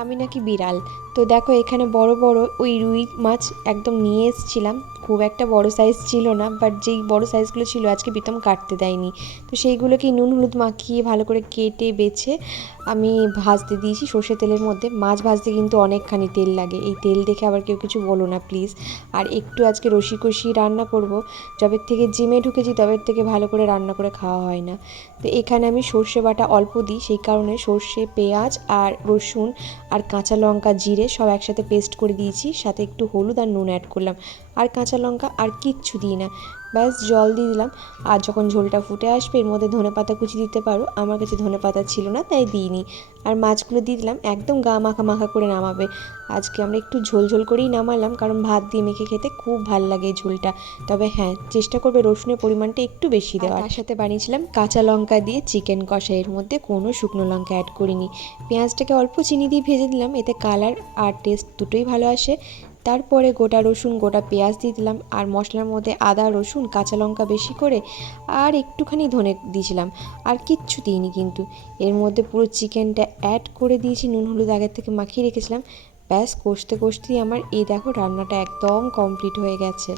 আমি নাকি বিড়াল। তো দেখো এখানে বড় বড় ওই রুই মাছ একদম নিয়ে এসেছিলাম। খুব একটা বড় সাইজ ছিল না, বাট যেই বড় সাইজগুলো ছিল আজকে প্রীতম কাটতে দেয়নি। তো সেইগুলোকে নুন হলুদ মাখিয়ে ভালো করে কেটে বেছে আমি ভাজতে দিয়েছি সর্ষের তেলের মধ্যে। মাছ ভাজতে কিন্তু অনেকখানি তেল লাগে, এই তেল দেখে আবার কেউ কিছু বলো না প্লিজ। আর একটু আজকে রসি কষি রান্না করব। যবের থেকে জিমে ঢুকেছি তবের থেকে ভালো করে রান্না করে খাওয়া হয় না। তো এখানে আমি সর্ষে বাটা অল্প দিই, সেই কারণে সর্ষে, পেঁয়াজ আর রসুন আর কাঁচা লঙ্কা, জিরে সব একসাথে পেস্ট করে দিয়েছি, সাথে একটু হলুদ আর নুন অ্যাড করলাম। আর কাঁচা লঙ্কা আর কিচ্ছু দিই না, ব্যাস জল দিয়ে দিলাম। আর যখন ঝোলটা ফুটে আসবে এর মধ্যে ধনেপাতা কুচি দিতে পারো, আমার কাছে ধনেপাতা ছিল না তাই দিইনি। আর মাছগুলো দিয়ে দিলাম, একদম গা মাখা মাখা করে নামাবে। আজকে আমরা একটু ঝোল ঝোল করেই নামালাম, কারণ ভাত দিয়ে মেখে খেতে খুব ভাল লাগে এই ঝোলটা। তবে হ্যাঁ, চেষ্টা করবে রসুনের পরিমাণটা একটু বেশি দেওয়ার। তার সাথে বানিয়েছিলাম কাঁচা লঙ্কা দিয়ে চিকেন কষা, এর মধ্যে কোনো শুকনো লঙ্কা অ্যাড করিনি। পেঁয়াজটাকে অল্প চিনি দিয়ে ভেজে দিলাম, এতে কালার আর টেস্ট দুটোই ভালো আসে। তারপরে গোটা রসুন, গোটা পেঁয়াজ দিয়ে দিলাম, আর মশলার মধ্যে আদা, রসুন, কাঁচা লঙ্কা বেশি করে আর একটুখানি ধনে দিয়েছিলাম। আর কিচ্ছু দিইনি কিন্তু। এর মধ্যে পুরো চিকেনটা অ্যাড করে দিয়েছি, নুন হলুদ আগের থেকে মাখিয়ে রেখেছিলাম। ব্যাস কষতে কষতেই আমার এই দেখো রান্নাটা একদম কমপ্লিট হয়ে গেছে।